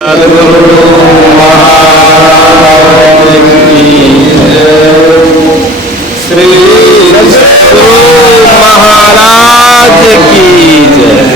श्री गुरु महाराज की जय।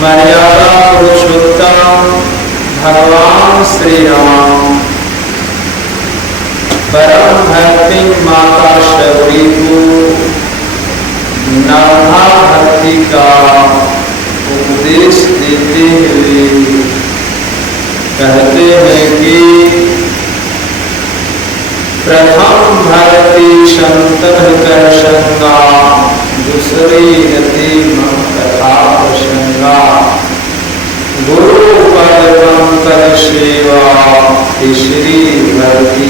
मर्यादा पुरुषोत्तम भगवान श्री राम परम भक्ति माता शबरी को नवधा भक्ति का उपदेश देते हुए कहते हैं कि प्रथम भक्ति संतन कर संगा, दूसरी गति मन कथा प्रसंगा, गुरु पद पंकज सेवा, तीसरी भक्ति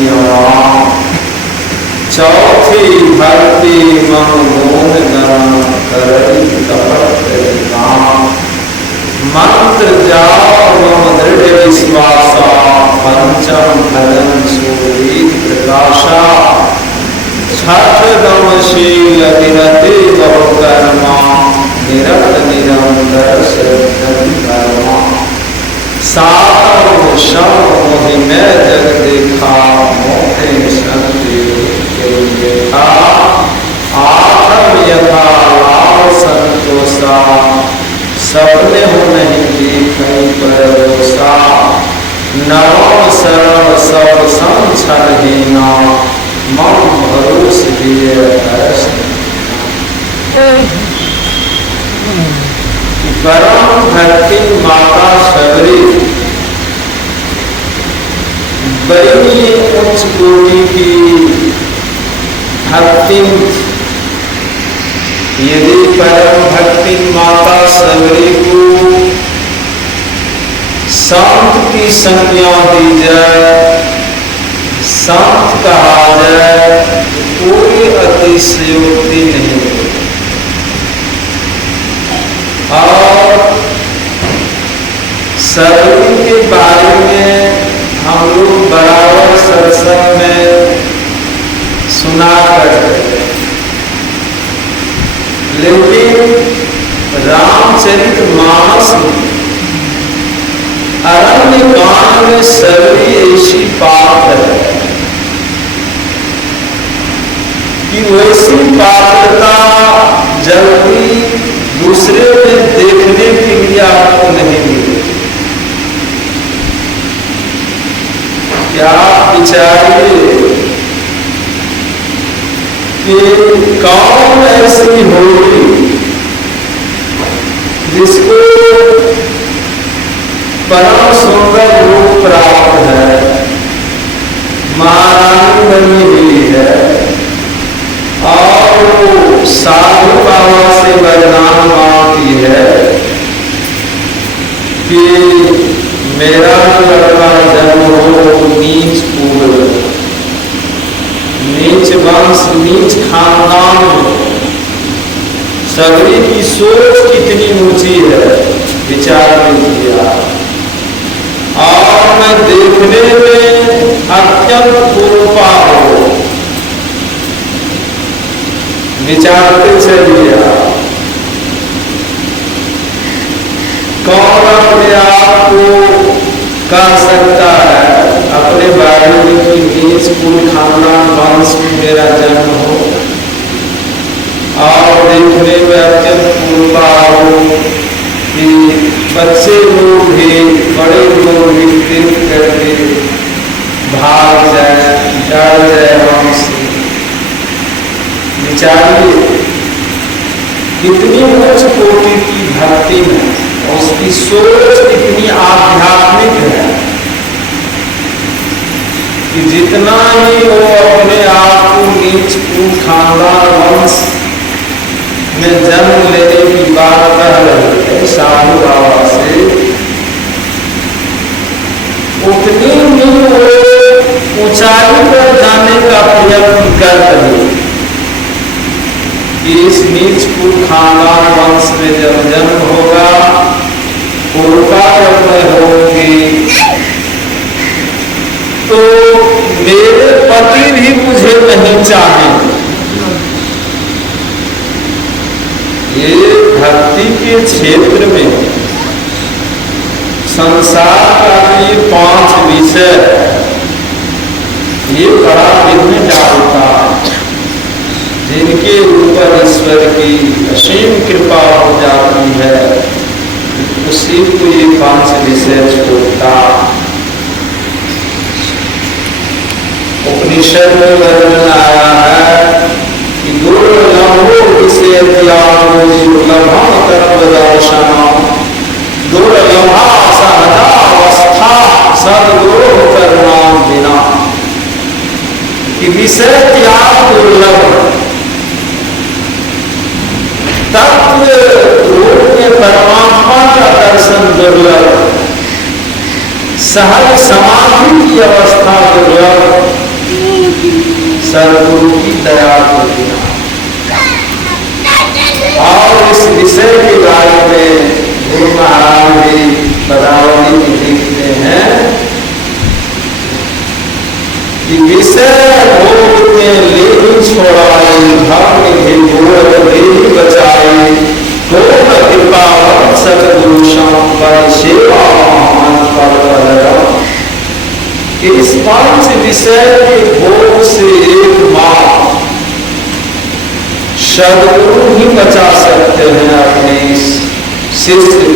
चौथी भक्ति मनोमोन गण करई कपट नाम, मंत्र जाप मम दृढ़ विश्वासा, पंचम भजन सूरी प्रकाशा, छठ दमशील विरति बहुकर्मा, निरत निरंतर कर्मा, सातम शव मोहि में जग देखा, मोहे संति देखा, आठम यथा लाभ संतोषा, सपने हो नहीं देखई परोसा, नवम शरण सब संछलहीना, मम भरोस दिए परम भक्ति माता शबरी बड़ी उच्च कोटि की भक्ति। यदि परम भक्ति माता शबरी को संत की संज्ञा दी जाए, संत कहा जाए, कोई अतिशयोक्ति नहीं है। और शबरी के बारे में हम लोग बराबर सत्संग में सुना करते हैं, लेकिन रामचरितमानस में अरण्य कांड में सभी ऐसी बात है कि वैसी पात्रता जल्दी दूसरे में देखने के लिए आपको नहीं मिले। क्या विचारिए कि कौन ऐसी होगी जिसको परम सुंदर रूप प्राप्त है, महारानी बनी हुई है और वो साधु बाबा से वरदान मांगती है कि मेरा लड़का जन्म हो नीच कुल, नीच वंश, नीच खानदान में। सगरी की सोच कितनी ऊंची है, विचार कीजिए आप। और मैं देखने में अत्यंत कुरूपा हो, विचारते चलिए आप। कौन अपने आप को कह सकता है अपने बारे में कि नीच कुल खानदान वंश में मेरा जन्म हो और देखने में अत्यंत कुरूपा हो कि बच्चे लोग भी बड़े लोग भी तीर्थ करके भाग जाए, डर जाए हमसे। विचारिए कितनी उच्च कोटि की भक्ति है, उसकी सोच कितनी आध्यात्मिक है कि जितना ही वो अपने आप को नीच कुल खानदान वंश में जन्म लेने की बात कर रही है साधु बाबा से, उतनी ही वो ऊंचाई पर जाने का प्रयत्न कर रही है कि इस नीच कुल खानदान वंश में जब जन्म होगा, कुरूपा जब मैं होगी, तो मेरे पति भी मुझे नहीं चाहेंगे। ये भक्ति के क्षेत्र में संसार का ये 5 विषय, ये बड़ा विघ्न डालता, जिनके ऊपर ईश्वर की असीम कृपा हो जाती है, उसी को ये 5 विषय छोड़ता। उपनिषद में वर्णन आया है कि दुर्लभो विषय त्यागो दुर्लभम कर्मदर्शनम दुर्लभा सहजावस्था सद्गुरु परिणाम बिना, कि विषय त्याग दुर्लभ, तत्व रूप में परमात्मा का दर्शन दुर्लभ, सहज समाधि की अवस्था दुर्लभ, सद्गुरु की दया को बिना। और इस विषय के बारे में गुरु महाराज भी बदावली में लिखते हैं कि विषय भोग में ले छोड़ाए, भाव निधि भोग दे बचाए, गोप कृपा सतगुरु श्याम पर सेवा महान पर। इस 5 विषय के भोग से एकमात्र सद्गुरु ही बचा सकते हैं अपने इस शिष्य को,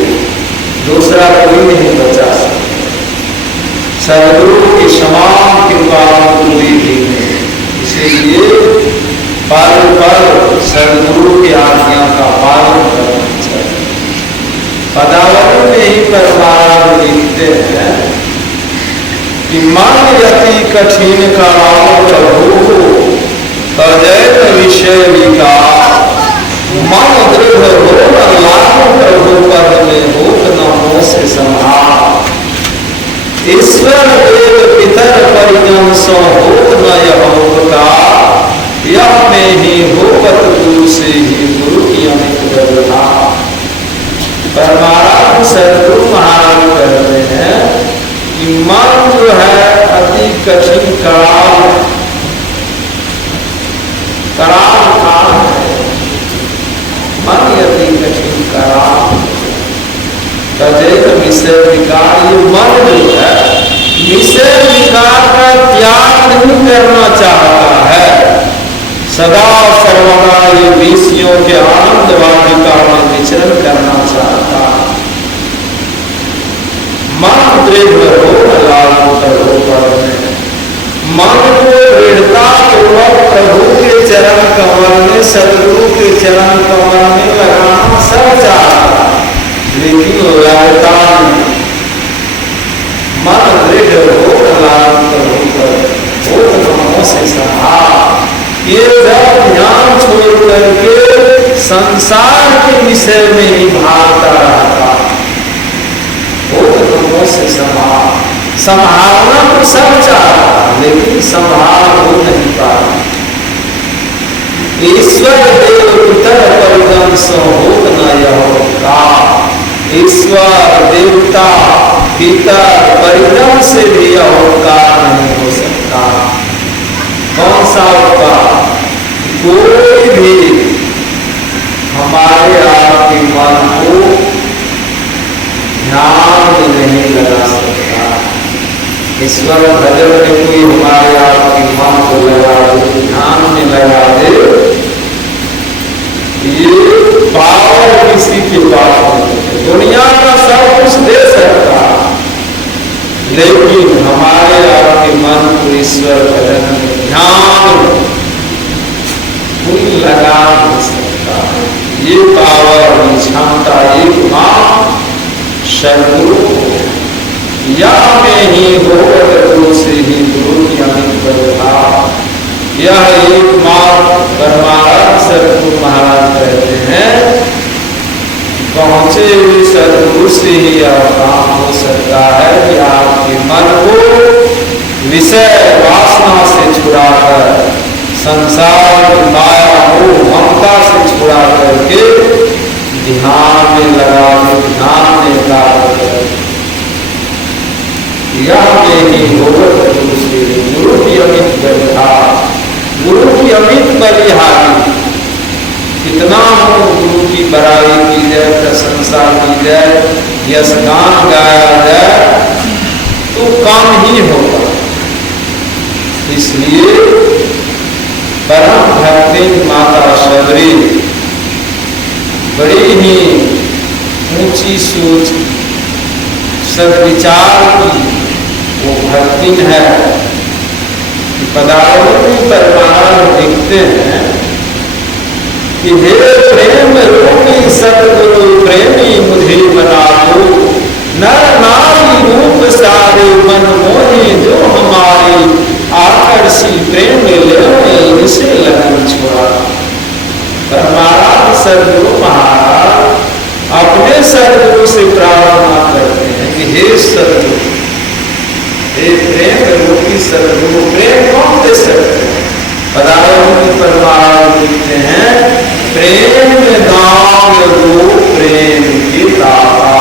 दूसरा कोई नहीं बचा सकता। सद्गुरु की समान कृपा कोई भी नहीं, इसीलिए पल पल सद्गुरु की आज्ञा का पालन करना चाहिए। पदावली में ही परमाराम लिखते हैं कि मन यति कठिन कराओ प्रभु अजैत विषय विकार, मन दृढ़ हो न लागो प्रभु पद में हो न हो से संहार। ईश्वर वेद पितर परिजन सो होत न यह उपकार, यह में ही होवत गुरु से ही गुरु की अमित व्यवहार। परमाराम सद्गुरु महाराज कहते हैं कि मन जो है अति कठिन कराल काल है, मन अति कठिन कराल, तदेत विषय विकार, ये मन जो है विषय विकार का त्याग नहीं करना चाहता है, सदा सर्वदा ये विषयों के आनंद वाटिका में विचरण करना चाहता है। मन दृढ़ हो लागू करो पढ़ने, मन को दृढ़ता पूर्वक प्रभु के चरण कमल में, सदगुरु के चरण कमल में लगाना सब चाहता, लेकिन लगता नहीं। मन दृढ़ हो लागू करो पढ़ने से सहा, ये जब ध्यान छोड़ करके संसार के विषय में ही भागता रहता, से संभालना तो सब चाहता, लेकिन संभाल हो नहीं पाता। ईश्वर देव पितर परिगम सो होत न यह, ईश्वर देवता पितर परिगम से भी यह उपकार नहीं हो सकता। कौन सा उपकार? कोई भी हमारे आपके मन को ध्यान में नहीं लगा सकता। ईश्वर भजन में कोई हमारे आपके मन को लगा दे, ध्यान में लगा दे, ये पावर किसी के पास नहीं। दुनिया का सब कुछ दे सकता, लेकिन हमारे आपके मन को ईश्वर भजन में ध्यान कोई लगा नहीं सकता। ये पावर, ये क्षमता एक मां सदगुरु या में ही हो, गुरु से ही गुरु की अमित बरखा। यह एकमात्र परमाराध्य सदगुरु महाराज कहते हैं, पहुंचे हुए सदगुरु से ही यह काम हो सकता है कि आपके मन को विषय वासना से छुड़ाकर, संसार की माया मोह ममता से छुड़ा करके ध्यान में लगा दे, ध्यान में एकाग्र यह में ही होकर गुरु से, गुरु की अमित बलिहा, गुरु की अमित बलिहारी। कितना हो गुरु की बड़ाई की जाए, प्रशंसा की जाए, यशगान गाया जाए तो कम ही होगा। इसलिए परम भक्ति माता शबरी बड़ी ही ऊंची सोच सदविचार की वो भक्ति है। पदावली पर महाराज लिखते हैं कि हे प्रेम रूपी सदगुरु प्रेमी मुझे बना दो, नर नारी रूप सारे मन मोहे जो हमारी, आकर्षी प्रेम ले इसे लगन छोड़ा। महाराज सदगुरु महाराज अपने सदगुरु से प्रार्थना करते हैं कि हे सदगुरु, हे प्रेम रूपी सदगुरु, प्रेम कौन दे सकते हैं? पदावली पर महाराज लिखते हैं, प्रेम दान दो प्रेम के दाता।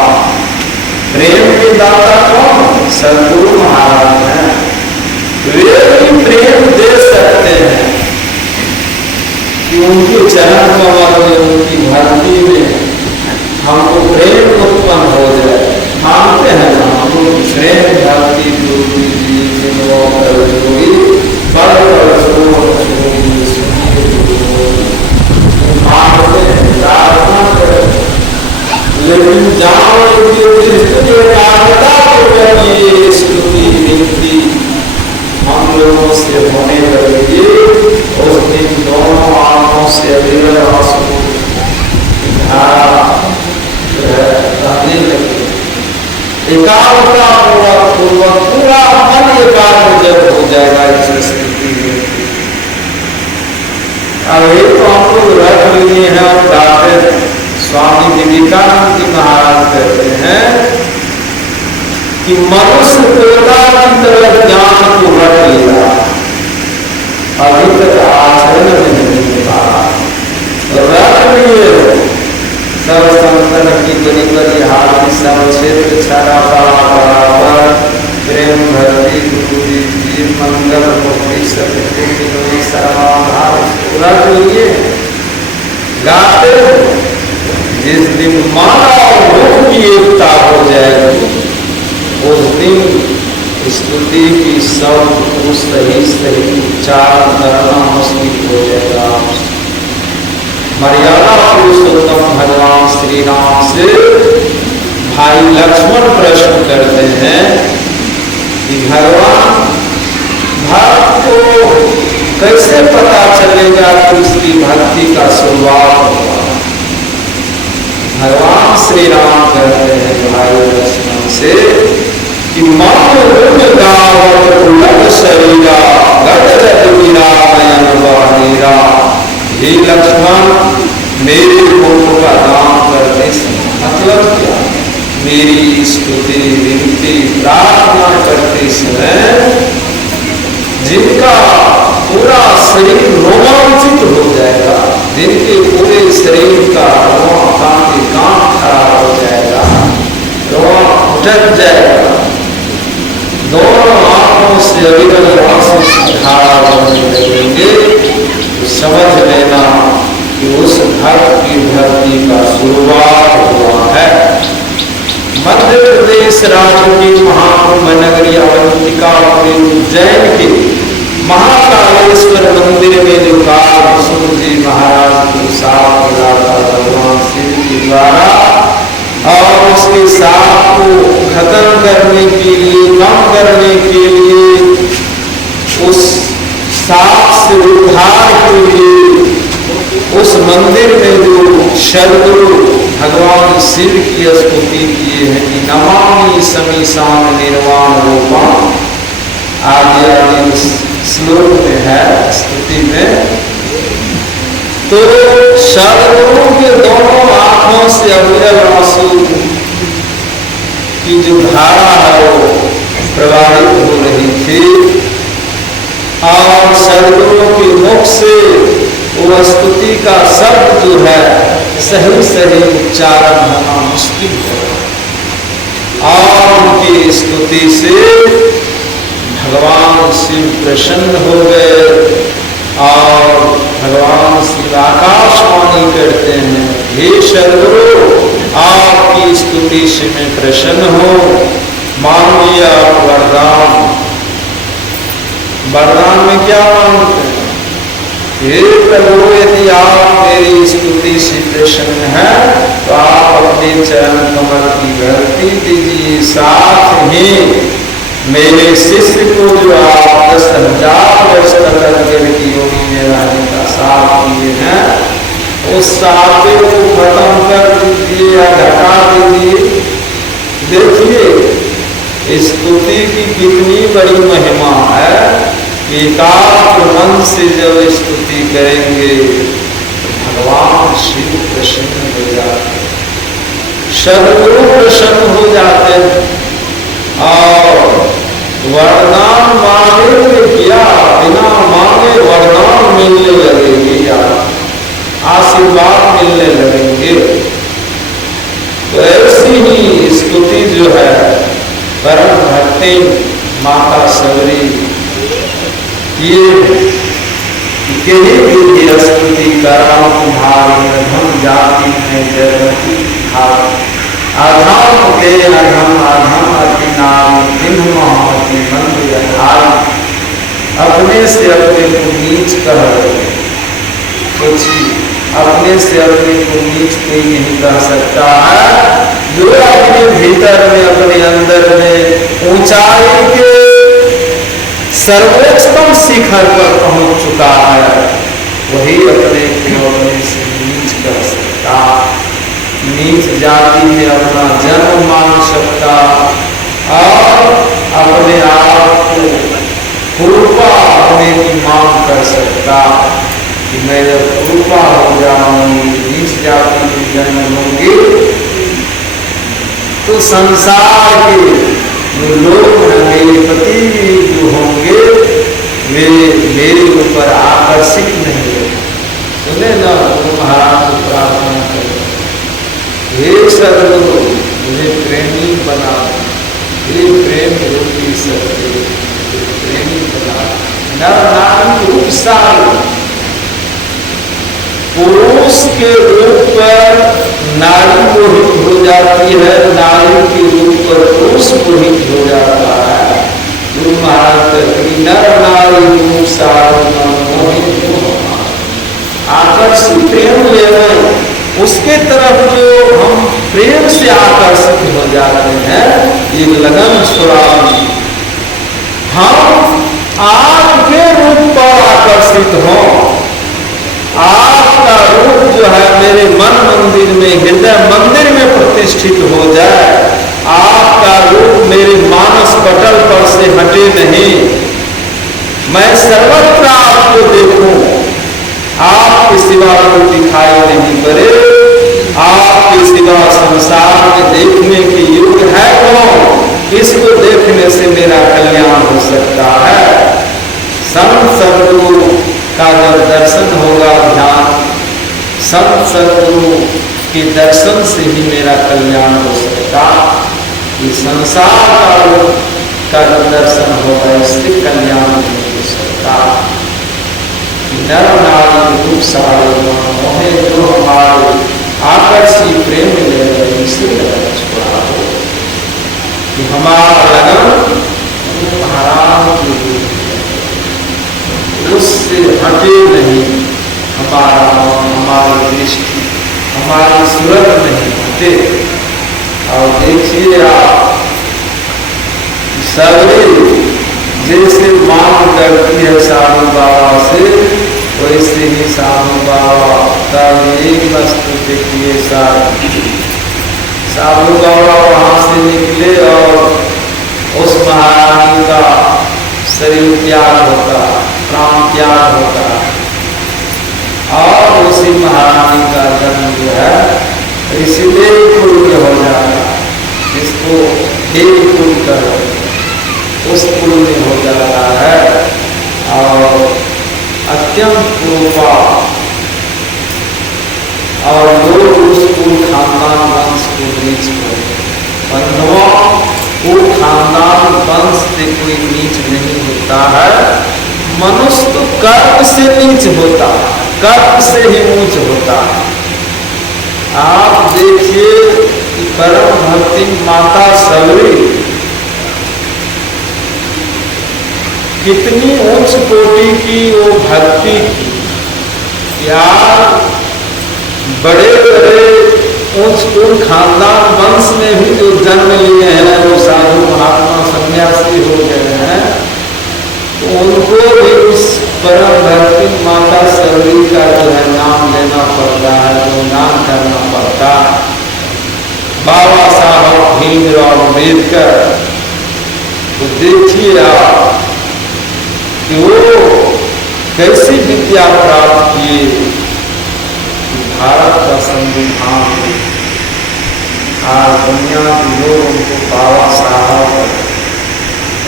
प्रेम के दाता कौन? सदगुरु महाराज हैं। वे भी प्रेम दे सकते हैं कि उनके चरण कमल में, उनकी भक्ति में हमको प्रेम उत्पन्न हो जाए। मानते हैं ना हम लोग प्रेम भक्ति मानते हैं, प्रार्थना करें, लेकिन जाओ एकाग्रता को ये स्तुति विनती हम लोगों से होने लगेगी, उस दिन दोनों आंखों से आंसू रहने लगे। एकाग्रता पूर्वक पूरा मन एकाग्र जब हो जाएगा इस स्थिति में। अब ये तो हम लोग रख लिए हैं और गाते स्वामी विवेकानंद जी महाराज कहते हैं कि मनुष्य तोता की तरह ज्ञान को रख लिया, अभी तक आचरण में नहीं पाया। रख लिए सब संतन की बड़ी बड़ी हाथी, सब क्षेत्र छरा बराबर, प्रेम भक्ति गुरु जी मंगल मुक्ति सत्य सर्वाधार रख लिए, गाते जिस दिन मानव रूप की एकता हो जाएगी, उस दिन स्तुति की शब्द को सही सही उच्चारण करना मुश्किल हो जाएगा। मर्यादा पुरुषोत्तम भगवान श्री राम से भाई लक्ष्मण प्रश्न करते हैं कि भगवान भक्त को कैसे पता चलेगा कि उसकी भक्ति का शुरुआत होगा। भगवान श्री राम कहते हैं भाई लक्ष्मण से कि मन गुण गावत उलट शरीरा गद मीरा नयन बनेरा। हे लक्ष्मण, मेरे गुण का दान करने से मतलब क्या? मेरी स्तुति विनती प्रार्थना करते समय जिनका पूरा शरीर रोमांचित हो जाएगा, जिनके पूरे शरीर का रोमा कांति कांप खड़ा हो जाएगा, रोमा उठक जाएगा, दोनों आंखों से अविरल आंसू की धारा बहने लगेंगे, तो समझ लेना कि उस भक्त की भक्ति का शुरुआत हुआ है। मध्य प्रदेश राज्य की महाकुंभ नगरी अवंतिकापुरी उज्जैन के महाकालेश्वर मंदिर में जो काल जी महाराज के साथ भगवान शिव के द्वारा और उसके साथ को खत्म करने के लिए, कम करने के लिए, उस साप से उद्धार के लिए उस मंदिर में जो सदगुरु भगवान शिव की स्तुति किए हैं कि नमामि समीशान निर्वाण रूपम, आगे आगे श्लोक में है स्तुति में। तो सदगुरु के दोनों आंखों से अविरल आंसू की जो धारा है वो प्रवाहित हो रही थी और सदगुरु के मुख से वो स्तुति का शब्द जो है सही सही उच्चारण होना मुश्किल हो रहा और उनकी स्तुति से भगवान शिव प्रसन्न हो गए और भगवान शिव आकाशवाणी करते हैं, हे सदगुरु, आपकी स्तुति से मैं प्रसन्न हूँ, मांगिए आप वरदान। वरदान में क्या मांगते हैं? हे प्रभु, यदि आप मेरी स्तुति से प्रसन्न हैं तो आप अपने चरण कमल की भक्ति दीजिए, साथ ही मेरे शिष्य को जो आप 10,000 वर्ष तक की योनि में रहने का साथ किए हैं, उस साथे को खत्म कर दीजिए या घटा दीजिए। देखिए स्तुति की कितनी बड़ी महिमा है। एकाग्र मन से जब स्तुति करेंगे तो भगवान शिव प्रसन्न हो जाते हैं, सदगुरु प्रसन्न हो जाते हैं और वरदान मांगेंगे क्या, बिना मांगे वरदान मिलने लगेंगे या आशीर्वाद मिलने लगेंगे। तो ऐसी ही स्तुति जो है परम भक्ति माता सबरी ये यही स्तुति कराम तुम्हारी अधम जाति में जगती अधम के अधम अधम अति नाम महामति मंदिर अपने से अपने को नीच कह रहे। सोचिए, अपने से अपने को नीच कोई नहीं कह सकता है। जो अपने भीतर में, अपने अंदर में ऊंचाई के सर्वोच्चतम शिखर पर पहुंच चुका है, वही अपने को अपने से नीच कर सकता, नीच जाति में अपना जन्म मान सकता और अपने आप को पूर्वा होने की मांग कर सकता कि मैं जब पूर्वा हो जाऊंगी, नीच जाति में जन्म लूंगी तो संसार के जो लोग हैं, मेरे पति जो होंगे वे मेरे ऊपर आकर्षित नहीं होंगे। सुने ना, गुरु महाराज को प्रार्थना करें, हे सदगुरु मुझे प्रेमी बना, हे प्रेम रूपी सदगुरु प्रेमी बना। नर नारी रूप सारी पुरुष के रूप पर नारी मोहित हो जाती है, नारी के रूप पर पुरुष मोहित हो जाता है। गुरु महाराज कहते हैं नर नारी रूप साधन मोहित हो, आकर्षित प्रेम लेवे उसके तरफ जो हम प्रेम से आकर्षित हो जाते हैं, ये लगन सुरानी। हम आपके रूप पर आकर्षित हों, आपका रूप जो है मेरे मन मंदिर में, हृदय मंदिर में प्रतिष्ठित हो जाए, आपका रूप मेरे मानस पटल पर से हटे नहीं, मैं सर्वत्र आपको देखूं, आपके सिवा को दिखाई नहीं पड़े, आपके सिवा संसार में देखने के युग है कौन, इसको देखने से मेरा कल्याण हो सकता है। संत सद्गुरु का जब दर्शन होगा, ध्यान संत सद्गुरु के दर्शन से ही मेरा कल्याण हो सकता। ये संसार का जब दर्शन होगा, इससे कल्याण नहीं हो सकता। नर नारी रूप सारे मोहे जो हमारे आकर्षी प्रेम ले रहे, इसे लगन छोड़ा हो कि हमारा लगन महाराज की उससे हटे नहीं, हमारी दृष्टि हमारी सूरत नहीं हटे। और देखिए आप सभी जैसे मांग करती है साधु बाबा से, वैसे ही साधु बाबा का एक वस्तु देखिए। साधु बाबा वहां से निकले और उस महारानी का शरीर त्याग होता, प्राण त्याग होता, और उसी महारानी का जन्म जो है इसीलिए पुण्य हो जाता, जिसको देव पुण्य कर उस पुण्य में हो जाता है। और अत्यंत कृपा और लोग उस कुल खानदान वंश को नीच कर, बंधुओं कुल खानदान वंश से कोई नीच नहीं होता है। मनुष्य तो कर्म से नीच होता है, कर्म से ही ऊंच होता है। आप देखिए परम भक्ति माता सबरी कितनी उच्च कोटि की वो भक्ति की, यार बड़े बड़े उच्च कुल खानदान वंश में भी जो जन्म लिए हैं, वो साधु महात्मा सन्यासी हो गए हैं, तो उनको भी उस परम भक्ति माता सबरी का जो है नाम लेना पड़ता है, जो नाम करना पड़ता है। बाबा साहब भीमराव अम्बेडकर, तो देखिए आप कि वो कैसी विद्या प्राप्त किए। भारत का संविधान आज दुनिया के लोग उनको बाबा साहब,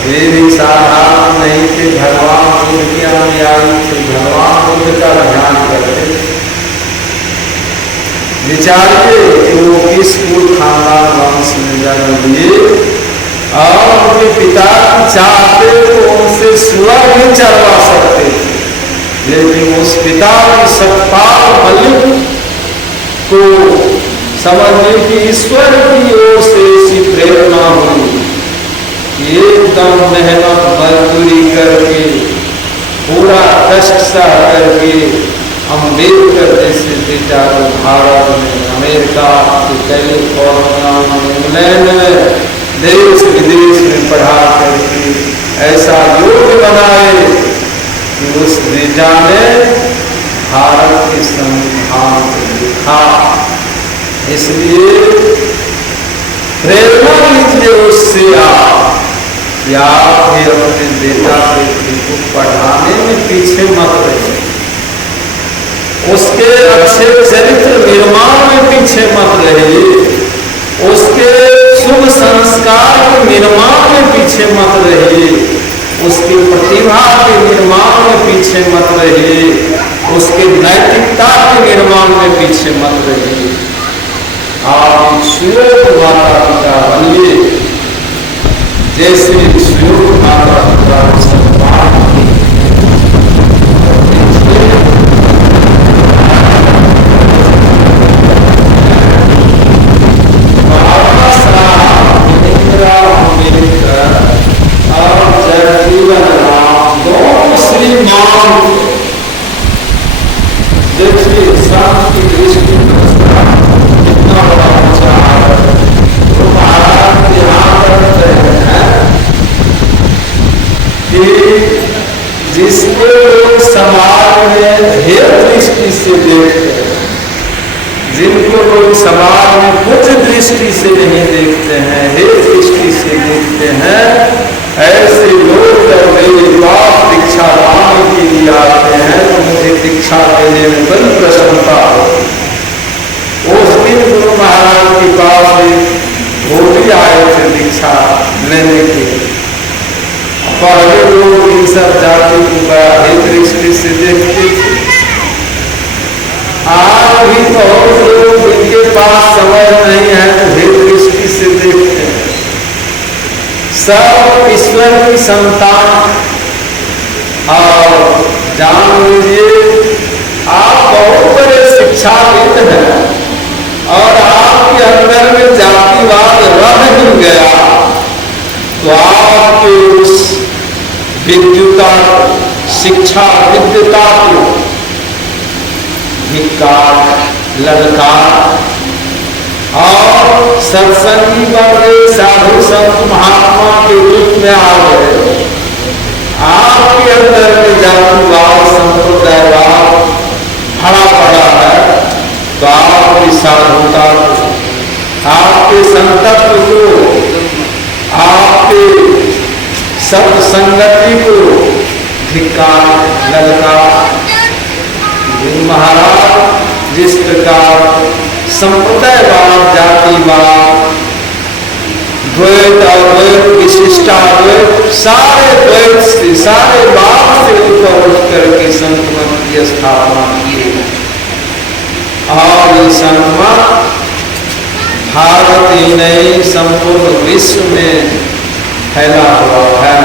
वे भी साधारण नहीं थे, भगवान बुद्ध के अनुयायी थे, भगवान बुद्ध का ध्यान करते। विचारिए कि वो किस कुल खानदान वंश में जन्म लिए, और उनके पिता चाहते तो उनसे सुअर भी चरवा सकते थे, लेकिन उस पिता की सतपाल मलिक को समझने की ईश्वर की ओर से ऐसी प्रेरणा हुई, एकदम मेहनत मजदूरी करके, पूरा कष्ट सह करके अम्बेडकर जैसे बेटा को भारत में, अमेरिका के कैलिफोर्निया में, इंग्लैंड में, देश विदेश में पढ़ा करके ऐसा योग्य बनाए कि उस बेटा ने भारत के संविधान को लिखा। इसलिए प्रेरणा लीजिए उससे आप, या भी अपने बेटा बेटी को पढ़ाने में पीछे मत रहिए, उसके अच्छे चरित्र निर्माण में पीछे मत रहिए, उसके शुभ संस्कार के निर्माण में पीछे मत रहिए, उसकी प्रतिभा के निर्माण में पीछे मत रहिए, उसके नैतिकता के निर्माण में पीछे मत रहिए। आप सुयोग माता पिता बनिए, जैसे सुयोग माता पिता सम्मान जिसको लोग समाज में हेय दृष्टि से देखते हैं, जिनको लोग समाज में कुछ दृष्टि से नहीं देखते हैं, हेय दृष्टि से देखते हैं, ऐसे लोग जब मेरे पास दीक्षा पाने के लिए आते हैं तो मुझे दीक्षा देने में बड़ी प्रसन्नता होती है। उस दिन गुरु महाराज के पास एक धोबी आए थे दीक्षा लेने के लिए। पहले लोग इन सब जाति को बड़ा हेय दृष्टि से देखते थे। आज भी बहुत लोग जिनके पास समझ नहीं है तो हेय दृष्टि से देखते हैं। सब ईश्वर की संतान, और जान लीजिए आप बहुत बड़े शिक्षाविद हैं और आपके अंदर में जातिवाद रह ही गया तो आपके उस विद्युता शिक्षा विद्युता को धिक्कार, ललकार और सत्संगी बन गए, साधु संत महात्मा के रूप में आ गए। आपके अंदर में जातिवाद संप्रदायवाद भरा पड़ा है तो आपकी साधुता को, आपके संकल्प को, आपके सत्संगति को धिक्कार, ललकार। गुरु महाराज जिस प्रकार संप्रदायवाद, जातिवाद, द्वैत अद्वैत, विशिष्टाद्वैत, सारे द्वैत से, सारे बात से ऊपर उठ करके संत मत की स्थापना किए और ये संत मत भारत ही नहीं संपूर्ण विश्व में फैला हुआ है।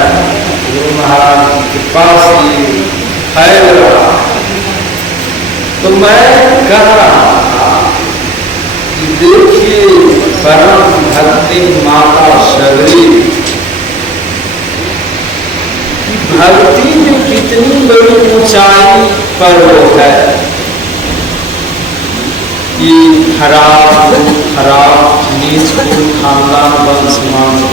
गुरु महाराज की कृपा से फैल रहा है। तो मैं कह रहा था कि देखिए परम भक्ति माता शबरी की भक्ति में कितनी बड़ी ऊंचाई पर वो है कि खराब नीच कुल खानदान वंश मान,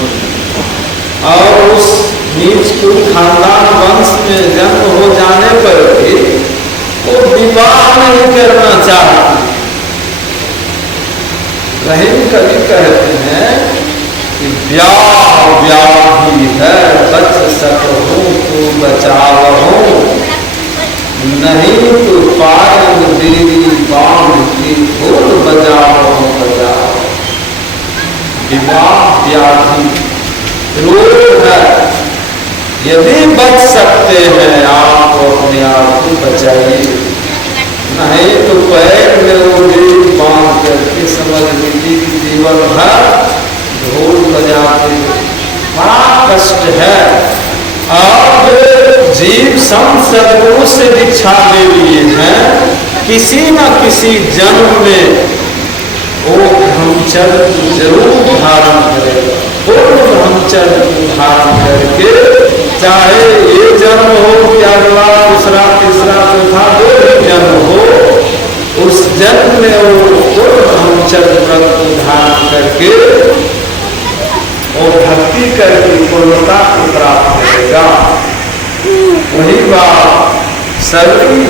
और उस नीच कुल खानदान वंश में जन्म हो जाने पर भी वो विवाह नहीं करना चाहती। रहीम कवि कहते हैं कि ब्याह ही है, बच सकूं तो बचाओ, नहीं तो पायल देवी बांध की ढोल बजाओ बजाओ। विवाह व्याधि रोग है, यदि बच सकते हैं आप तो अपने आप को बचाइए, नहीं तो पैर में वो देवी बांध करके समझ लीजिए कि जीवन भर ढोल बजाते बड़ा कष्ट है। और जीव संत सदगुरु से दीक्षा ले लिए हैं, किसी न किसी जन्म में वो ब्रह्मचर्य को जरूर धारण करेगा। वो ब्रह्मचर्य को धारण करके चाहे ये जन्म हो कि अगला दूसरा तीसरा चौथा जो भी जन्म हो, उस जन्म में वो ब्रह्मचर्य व्रत को धारण करके और भक्ति करके पूर्णता को प्राप्त करेगा। वही बात सभी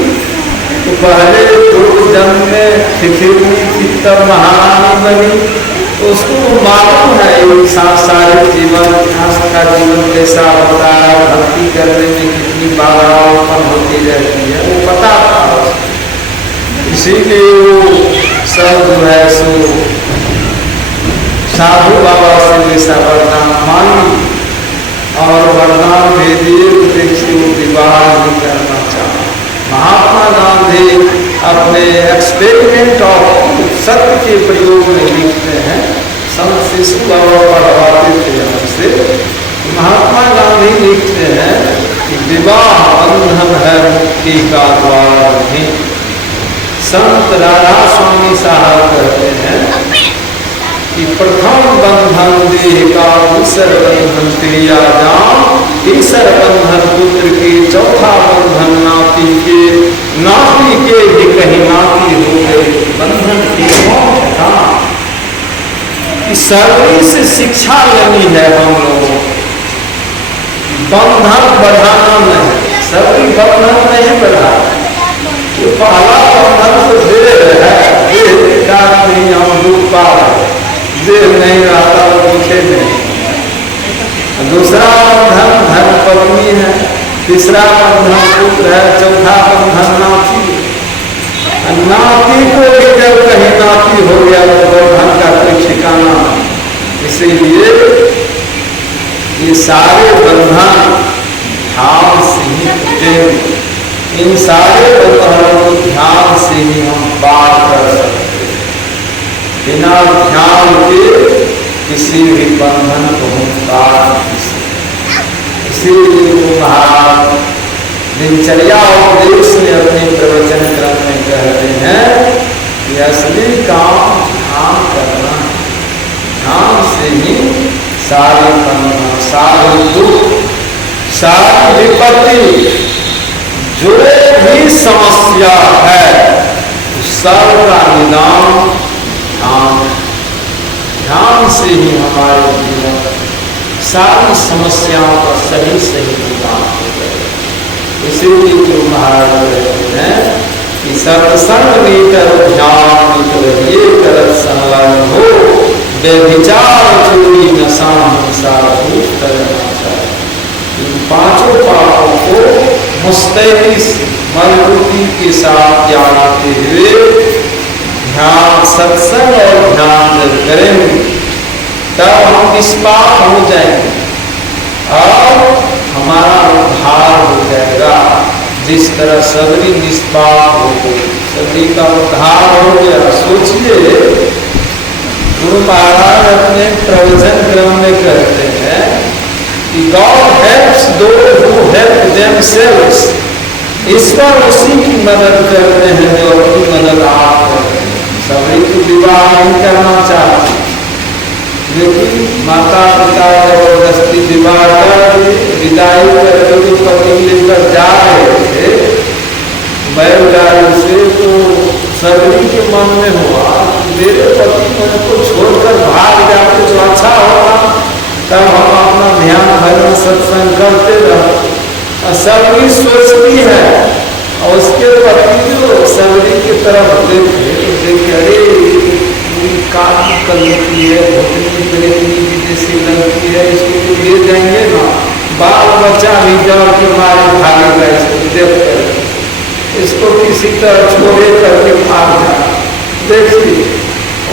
तो पहले पूर्व जन्म में खिचड़ी थी तब महारानी बनी, तो उसको मालूम है एक सांसारिक जीवन, खास का जीवन कैसा होता है, भक्ति करने में कितनी बाधाएं उत्पन्न होती रहती है, वो पता था। इसीलिए वो सब जो है सो साधु बाबा से वैसा वरदान मांगी और वरदान दे दिए। देखिए वो विवाह नहीं करना चाहा। महात्मा गांधी अपने एक्सपेरिमेंट ऑफ सत्य के प्रयोग में लिखते हैं, संत शिशु बाबा पढ़वाते थे हमसे। महात्मा गांधी लिखते हैं कि विवाह बंधन है मुक्ति का द्वार नहीं। संत राधा स्वामी साहब कहते हैं कि प्रथम बंधन देह का, दूसर बंधन क्रिया जान, तीसर बंधन पुत्र के, चौथा बंधन नाती के, नाती के भी कहीं नाती हो गए, बंधन की कौन था। सर्वे से शिक्षा लेनी है हम लोगों, बंधन बढ़ाना नहीं, सर्वे बंधन नहीं बढ़ा, ये पहला बंधन तो देह है, देह के कारण नहीं हम दुख पा रहे, देह नहीं रहता तो दुखे नहीं। दूसरा बंधन धर्म पत्नी है, तीसरा बंधन पुत्र है, चौथा बंधन नाती है। नाती को भी जब कहीं नाती हो गया तो बंधन का कोई ठिकाना नहीं। इसीलिए ये सारे बंधन ध्यान से ही टूटेंगे, इन सारे बंधनों को ध्यान से ही हम पार कर सकते हैं। बिना ध्यान के किसी भी बंधन को हम पार नहीं सकते। इसीलिए महाराज दिनचर्या उपदेश में अपने प्रवचन क्रम में कहते हैं कि असली काम ध्यान करना, ध्यान से ही सारे बंधन, सारे दुख, सारी विपत्ति, जो भी समस्या है सबका निदान ध्यान से ही हमारे जीवन सारी समस्याओं का सही सही निदान हो गया। इसीलिए जो महाराज कहते हैं कि सत्संग में करो ध्यान में करो, ये करत संलग्न हो, व्यभिचार चोरी नशा हिंसा भूत करना चाहिए। इन पांचों पापों को मुस्तैदी से मजबूती के साथ जानते हुए ध्यान, सत्संग और ध्यान जब करेंगे तब हम निष्पाप हो जाएंगे और हमारा उद्धार हो जाएगा। जिस तरह सबरी निष्पाप हो गई, सबरी का उद्धार हो गया। सोचिए, गुरु महाराज अपने प्रवचन क्रम में कहते हैं कि God helps those who help themselves। ईश्वर उसी की मदद करते हैं जो अपनी मदद आप करते हैं। सबरी को विवाह नहीं करना चाहते, लेकिन माता पिता जबरदस्ती विवाह कर विदाई करके जो पति लेकर जा रहे थे बैलगाड़ी से, तो सबरी के मन में हुआ मेरे पति मन को छोड़कर भाग जाते तो अच्छा होगा, तब हम अपना ध्यान भजन सत्संग करते रहते। सबरी सोचती है और उसके पति जो सबरी की तरफ देखे अरे काली कलती है, भुतनी प्रेमी विदेशी लगती है, इसको तो ले जाएंगे ना, बाल बच्चा भी डर के मारे भागेगा इसको देख कर, इसको किसी तरह छोड़े करके भाग जाए। देखिए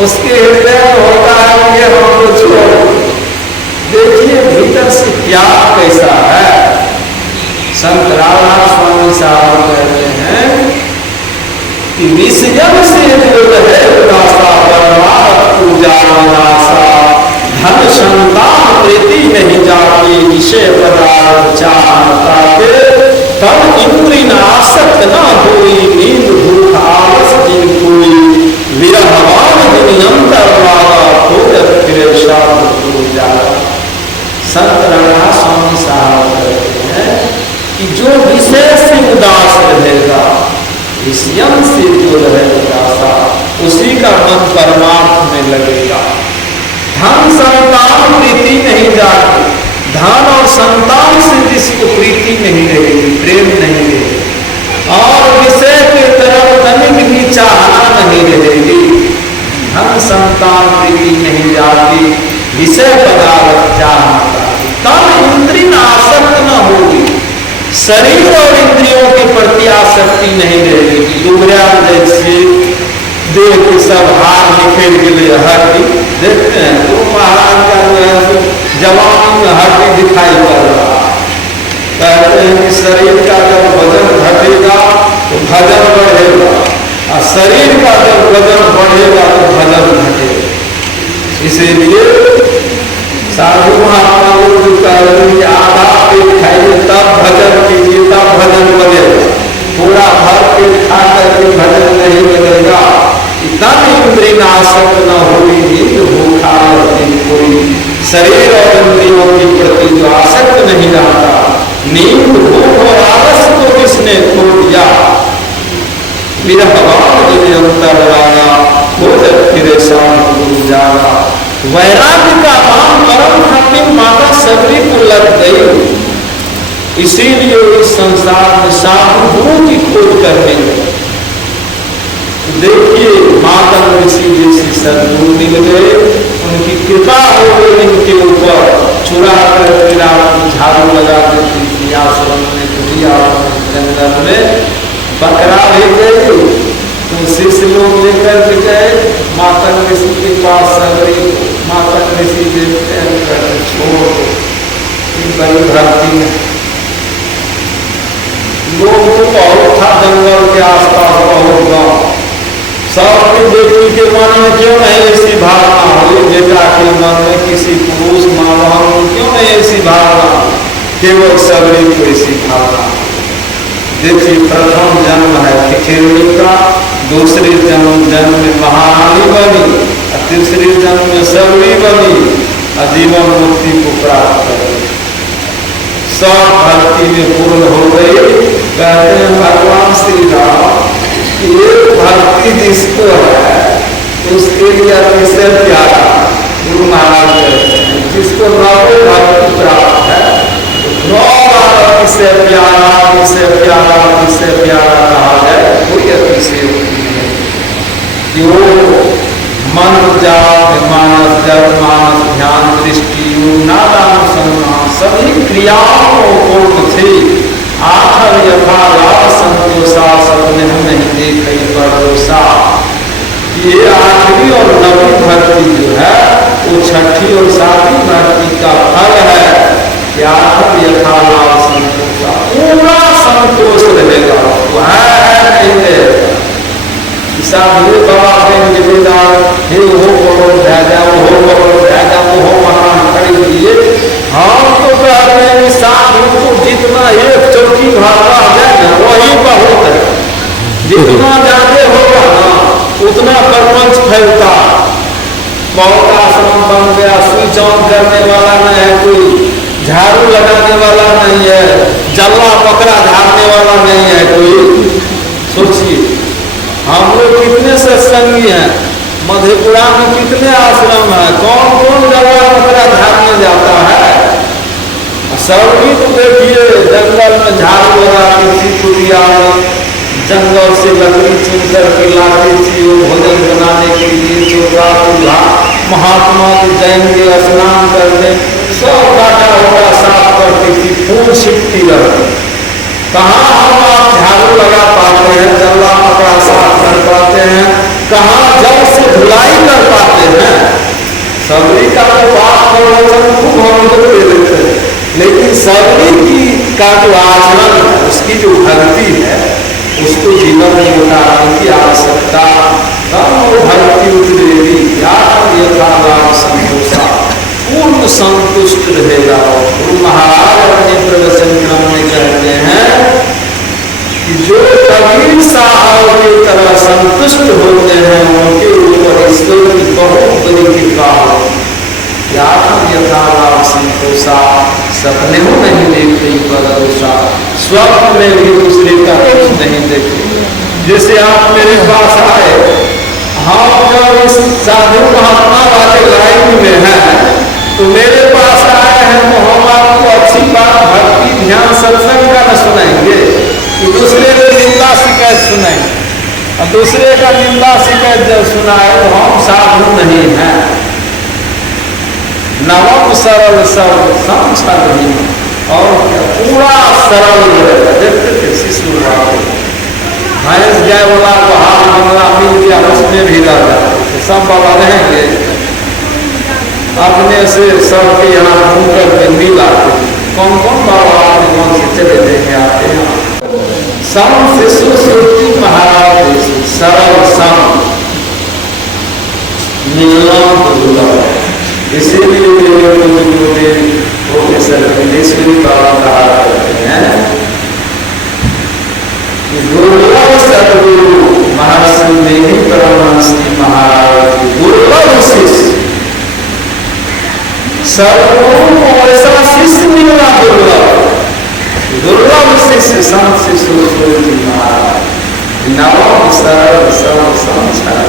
उसके हृदय में होता है कि हमको छोड़। देखिए भीतर से प्यार कैसा है। संत राधा स्वामी साहब कहते हैं कि विषयन से जो है उदासा परमार्थ पूजा मनासा, धन संतान प्रीति नहीं जाती, विषय पदार्थ चाहता के तब इंद्रिय आसक्त न हुई, नींद भूख आलस दिन कोई, विरहवान दिन अंतर वाला खोजत फिरे शास्त्र पूजा। संत राधा स्वामी साहब कहते हैं कि जो विषय से उदास रहेगा, विषयन से जो रहेगा उसी का मन परमार्थ में लगेगा। धन संतान प्रीति नहीं जाती, धन और संतान से जिसको प्रीति नहीं रहेगी, प्रेम नहीं रहेगी, और विषय की तरफ तनिक भी चाहना नहीं रहेगी, धन संतान प्रीति नहीं जाती, विषय पदार्थ चाहना, तब इंद्रिय आसक्त न होगी, शरीर और इंद्रियों के प्रति आसक्ति नहीं रहेगी। डुबरा जैसे देह के सब हार निखेर के लिए हड्डी देखते हैं, तो महाराज का जो है जवानी में हड्डी दिखाई पड़ रहा। कहते हैं कि शरीर का जब वजन घटेगा तो भजन बढ़ेगा, और शरीर का जब वजन बढ़ेगा तो भजन घटेगा। इसीलिए साधु महात्मा लोग जो कह रहे हैं कि आधा पेट खाइए तब भजन कीजिए, तब भजन बनेगा, पूरा भर पेट खा करके भजन नहीं बनेगा। तब इंद्रिय आसक्त न होगी, नींद भूखा दिन कोई, शरीर और इंद्रियों के प्रति जो आसक्त नहीं रहता, नींद भूख और आलस को किसने खो दिया, विरहवान दिन अंतर वाला खोजत फिरे शाम गुरु जागा। वैराग्य का नाम परम खंडित माता सबरी को लग गई, इसीलिए इस संसार में करने लगे। देखिए मातंग ऋषि जैसी सदगुरु मिल गए, उनकी कृपा हो गई इनके ऊपर। चुरा कर झाड़ू लगा देती थी आश्रम में, कुटिया जंगल में बकरा भेजे तो शिष्य लोग लेकर के गए मातंग ऋषि के पास। सगरी मातंग ऋषि देखते हैं छोड़ बड़ी भक्ति है। लोग तो बहुत था जंगल के आसपास, बहुत गांव। सबकी बेटी के मन में क्यों नहीं ऐसी भावना हुई, बेटा के मन में किसी पुरुष माँ बहन में क्यों नहीं ऐसी भावना, केवल सबरी को ऐसी भावना। देखिए प्रथम जन्म है खिखिरनी का, दूसरे जन्म में महारानी बनी, तीसरे जन्म में सबरी बनी, जीवन मुक्ति को प्राप्त कर सब भक्ति में पूर्ण हो गई। कहते हैं भगवान श्री राम ये भक्ति जिसको है उसके लिए अतिशय प्यारा। गुरु महाराज कहते हैं जिसको नौ भक्ति प्राप्त है, 9 बार अतिशय प्यारा, अतिशय प्यारा, अतिशय प्यारा कहा जाए, कोई अतिशय नहीं। जो मन जाप मानस जप मानस ध्यान दृष्टि नादानुसंधान सभी क्रियाओं को पूर्ण थी। आखर यथालाभ संतोषा सपने हम नहीं देखे भरोसा। ये आखिरी और नवी भक्ति जो है वो छठी और सातवीं भक्ति का फल है कि आखर यथालाभ संतोषा, पूरा संतोष रहेगा। वो है नहीं रहेगा। बाबा के जिम्मेदार हे हो करो ध्याजा, वो हो करो ध्याजा, वो हो मकान खरीद लिए। हम तो कहते हैं कि साधु को जितना एक चौकी भागा जाए ना वही बहुत है। जितना ज्यादा होगा ना उतना प्रपंच फैलता। बहुत आश्रम बन गया, स्विच ऑन करने वाला नहीं है कोई, झाड़ू लगाने वाला नहीं है, जल्ला पकड़ा झाड़ने वाला नहीं है कोई। सोचिए हम लोग कितने सत्संगी हैं, मधेपुरा में कितने आश्रम है, कौन कौन जगह पकड़ा झाड़ने जाता है। सबकी तो देखिए जंगल में झाड़ू लगाती थी, कुटिया में जंगल से लकड़ी चुन करके लाती थी वो भोजन बनाने के लिए। चोरा चूल्हा महात्मा के जाएंगे स्नान करने, सब काटा होगा साफ करती थी, फूल छिपती रहती। कहाँ हम आप झाड़ू लगा पाते हैं, जल्ला पकड़ा साफ कर पाते हैं, कहाँ जल से धुलाई कर पाते हैं। सबरी का तो बात प्रवचन खूब हम लोग दे देते हैं, लेकिन सबरी की का जो आचरण है, उसकी जो भक्ति है, उसको जीवन में उतारने की आवश्यकता। तब वो भक्ति उतरेगी। यथालाभ संतोषा, पूर्ण संतुष्ट रहेगा। गुरु महाराज अपने प्रवचन क्रम में कहते हैं कि जो कबीर साहब की तरह संतुष्ट होते हैं उनके ऊपर ईश्वर की बहुत बड़ी कृपा होती है। यथालाभ संतोषा, सपने में नहीं देखते भरोसा, स्वप्न में भी दूसरे का कुछ नहीं देखते। जैसे आप मेरे पास आए, हम जब इस साधु महात्मा वाले लाइन में हैं तो मेरे पास आए हैं तो हम आपको अच्छी बात भक्ति ध्यान सत्संग का न सुनाएंगे कि दूसरे को निंदा शिकायत सुनाएंगे। और दूसरे का निंदा शिकायत जब सुनाए तो हम साधु नहीं हैं। नवम सरल सब संसार नहीं और क्या पूरा सरल रहेगा। देखते थे शिशु भैंस गाय वाला को हाथ बंगला मिल गया उसमें भी रह जाते थे। सब बाबा रहेंगे अपने से सबके यहाँ घूम करके मिल आते। कौन कौन बाबा अपने मन से चले देंगे आते हैं। सम शिशु श्रुति महाराज सरल सम मिलना दुर्लभ। इसीलिए प्रोफेसर दिनेश्वरी बाबा कहा करते हैं दुर्लभ सदगुरु महर्षि देवी परमहंस महाराज दुर्लभ शिष्य। सदगुरु को ऐसा शिष्य मिलना दुर्लभ। दुर्लभ शिष्य संत शिशु महाराज नवम सरल सर्व संसार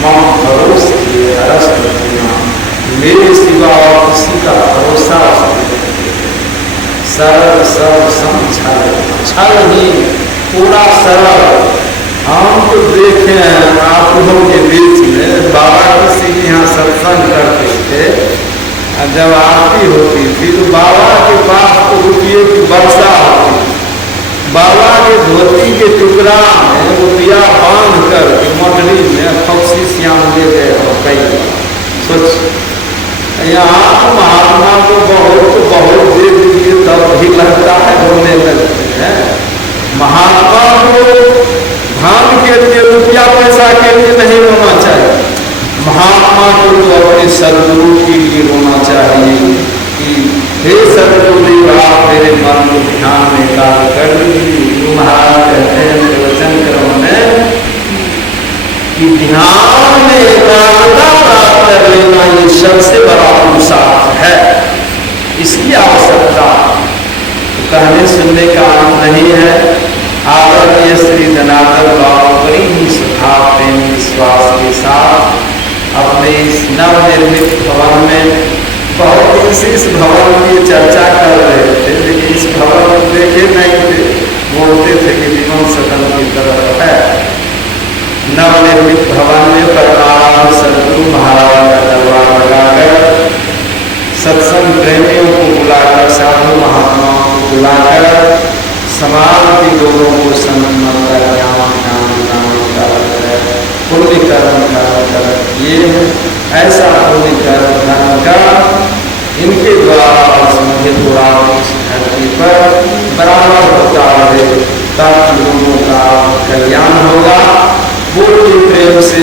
मां भरोस किए अरस मेरे सिवा और किसी का भरोसा सरल सर्व संसार छल ही थोड़ा सरल। हम तो देखे हैं आप लोगों के बीच में बाबा किसी के यहाँ सत्संग करते थे, जब आरती होती थी तो बाबा के पास तो रुपये की वर्षा होती, बाबा के धोती के टुकड़ा में रुपया बांध कर मोटरी में फौसी श्याम ले गए हो कई। सोच यहाँ महात्मा को बहुत दे दिए तब भी लगता है रोने लगते हैं। महात्मा को धन के लिए रुपया पैसा के लिए नहीं रोना चाहिए, महात्मा को तो अपने सदगुरु के लिए रोना चाहिए कि हे सदगुरु आप मेरे मन को ध्यान में एकाग्र कर लीजिए। महाराज कहते हैं प्रवचन क्रम में कि ध्यान में एकाग्रता प्राप्त कर लेना ये सबसे बड़ा पुरुषार्थ है, इसकी आवश्यकता तो कहने सुनने का अंत नहीं है। आदरणीय श्री धनाधर बाबा बड़ी ही श्रद्धा प्रेम विश्वास के साथ अपने इस नवनिर्मित भवन में, बहुत दिन से इस भवन की चर्चा कर रहे थे लेकिन इस भवन को देखे नहीं थे, बोलते थे कि विमल सदन की तरफ है। नवनिर्मित भवन में परमानंद सदगुरु महाराज का दरबार लगाकर सत्संग प्रेमियों को बुलाकर, साधु महात्माओं को बुलाकर समाज के लोगों को सम्मान का ज्ञान पुण्य कर्म कर ये ऐसा पुण्य कर्म धर्म का इनके द्वारा समझे थोड़ा इस धरती पर बराबर होता रहे ताकि लोगों का कल्याण होगा। पूर्ण प्रेम से